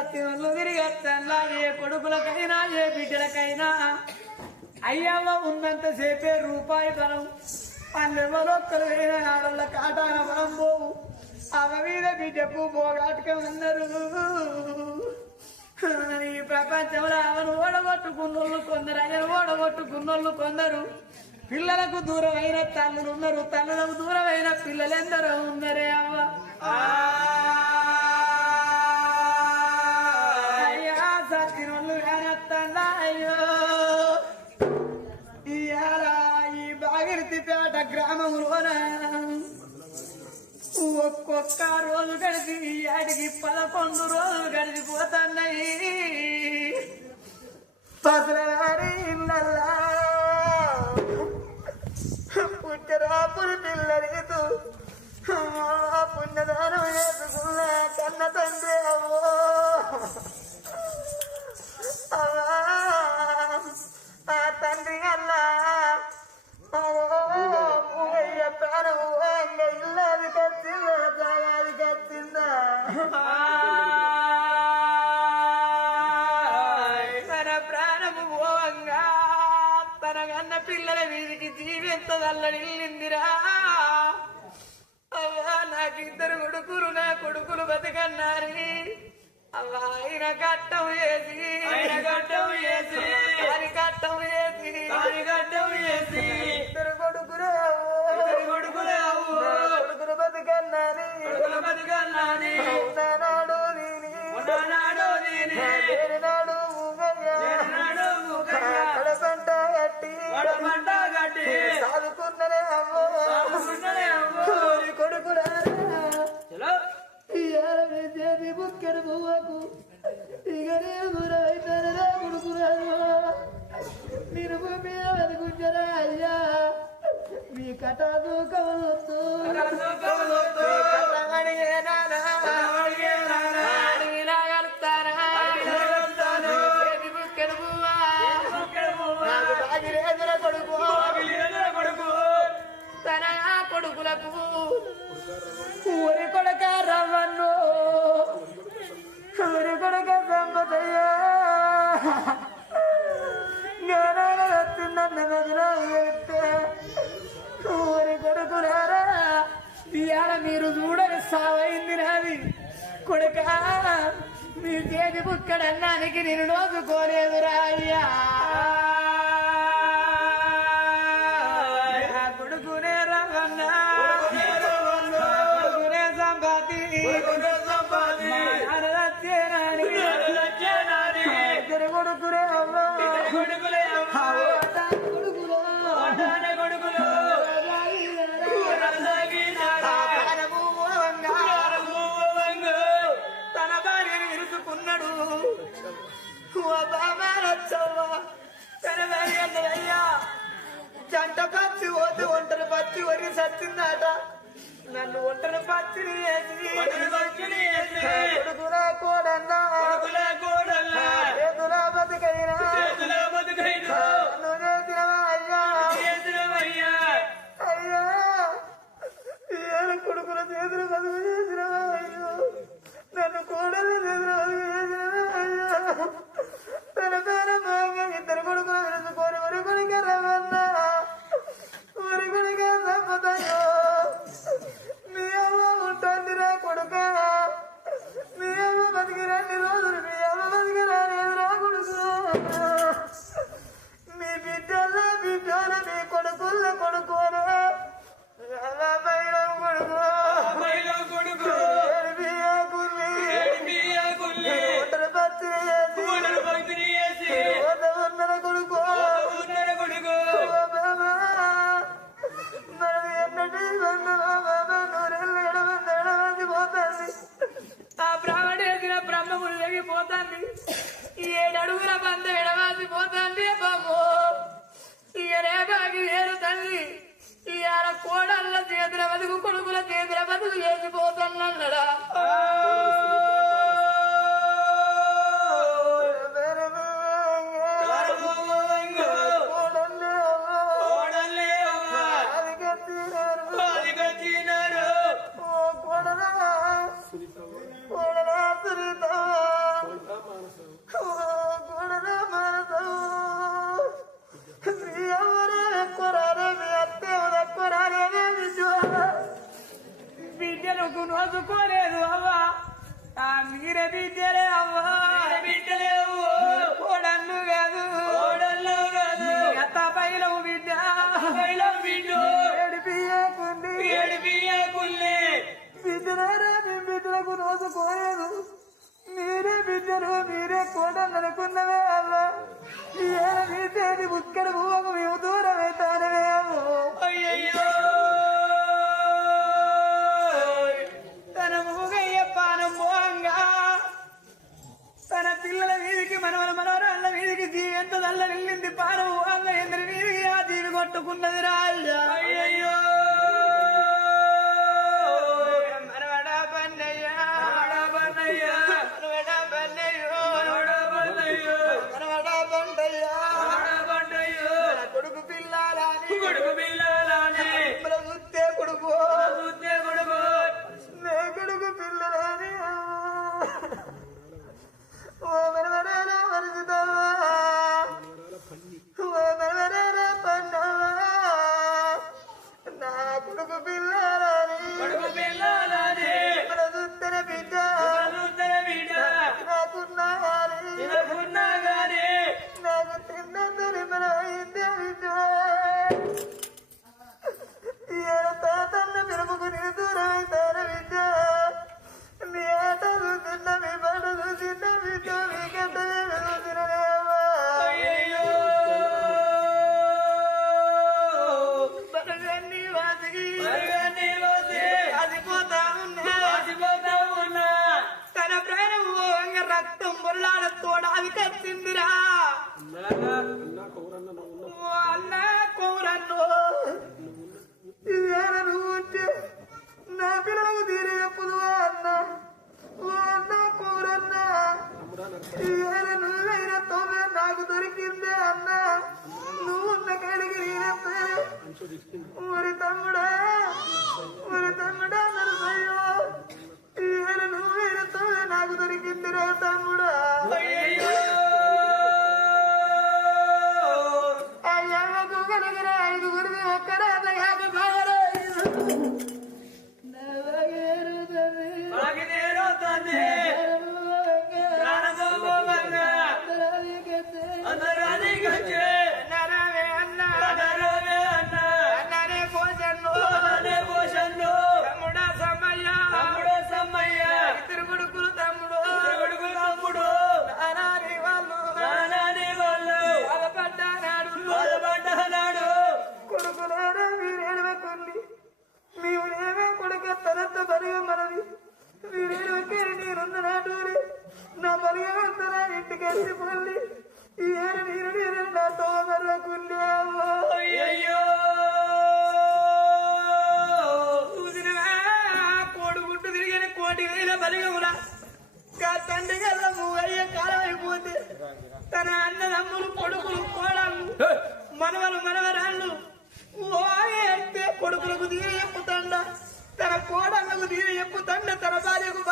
సత్యములు తిరిగి వస్తాను ఏ కొడుకులకైనా ఏ బిడ్డలకైనా. అయ్యవ్వ ఉన్నంత సేపే రూపాయి బలం. పన్నెవరో ఒక్కరు వేరే ఆడళ్ళ కాటాన బలం పోవు. అవ మీద బిడ్డకు పోగాటకం ఈ ప్రపంచంలో అవను ఓడగొట్టుకున్నోళ్ళు కొందరు అయ్యను ఓడగొట్టుకున్నోళ్ళు కొందరు. పిల్లలకు దూరమైన తల్లులు ఉన్నారు తల్లులకు దూరమైన పిల్లలు ఎందరో ఉన్నారే అవ్వ. ఈ బాగిరితిపేట గ్రామంలోన ఒక్కొక్క రోజు గడిచి ఈ పదకొండు రోజులు గడిచిపోతున్నాయి. పసలవారి ఇళ్ళల్లా పుట్టరాపురి పిల్లరితూ పుణ్యదానం చేసుకున్న కన్న తండ్రి అవ్వో. తన ప్రాణము పోవంగా తన కన్న పిల్లల వీధికి జీవించదల్లడిల్లిందిరా అవ్వా నాకిద్దరు కొడుకులు నా కొడుకులు బతికన్నారని. అవ్వా ఆయన కట్టం వేసి నీని నాడు నాడు కడపంట గట్టి. సాదుకున్ననే అమ్మో మీ చేతి బుక్కడు పువ్వకు. దూరం అయిపోయినరా కొడుకురాదు మీరు భూమి అనుకుంటారా అయ్యా? మీ కథ దూకవద్దు తన జ్ఞానాలు వచ్చిందన్న మెదిలో చెప్తే ఊరి కొడుకులారా ఇవాళ మీరు చూడని సావైంది నాది కొడుక మీ చేతి బుక్కడన్నానికి నేను నోచుకోలేదురా అయ్యా. సత్తిందాట నన్ను ఒంటరి పచ్చిని వేసి కొడుకులా కోడన్నా. ఏడడుగుల బంద ఎడవాసి పోతుంది బాబు. ఇక రేపాకి వేరు తల్లి ఇవాళ కోడళ్ళ చేతుల బతుకు కొడుకుల చేతుల బతుకు చేసిపోతున్నాడా బిడ్డలే అవ్వా. బిడ్డలేవు కోడన్ను కాదు. కోడన్ను కాదు. అత్త పైలం బిడ్డ. పైలం బిడ్డ. ఏడిపియకుండి ఏడిపియకుల్లి బిడ్డలారా మీ బిడ్డలకు రోజు కోరేదు మీరే బిడ్డలు మీరే కోడలు అనుకున్నవే అవ్వా. ఏడ మీతేది బుక్కడ భూమకు మేము దూరం అవుతానవేమో అయ్యయ్యో. జీవి కొట్టుకున్నది రాజా. అన్న కోరన్ను నువ్వు ఉంటే నా పిల్లలకు తీరే చెప్పుదు అన్న? అన్న కోరన్న నువ్వైనా తోమే నాకు దొరికిందే అన్న? querer ఏడు నీరు నీరు అయ్యో తిరిగిన కోటి వేల తండ్రి మూగయ్య అయిపోతే తన అన్నదమ్ములు కొడుకులు కోడళ్ళు మనవలు మనవరాళ్ళు. ఓతే కొడుకులకు తీరి చెప్పుతండ తన కోడళ్ళకు తీరి చెప్పుతండ తన భార్యకు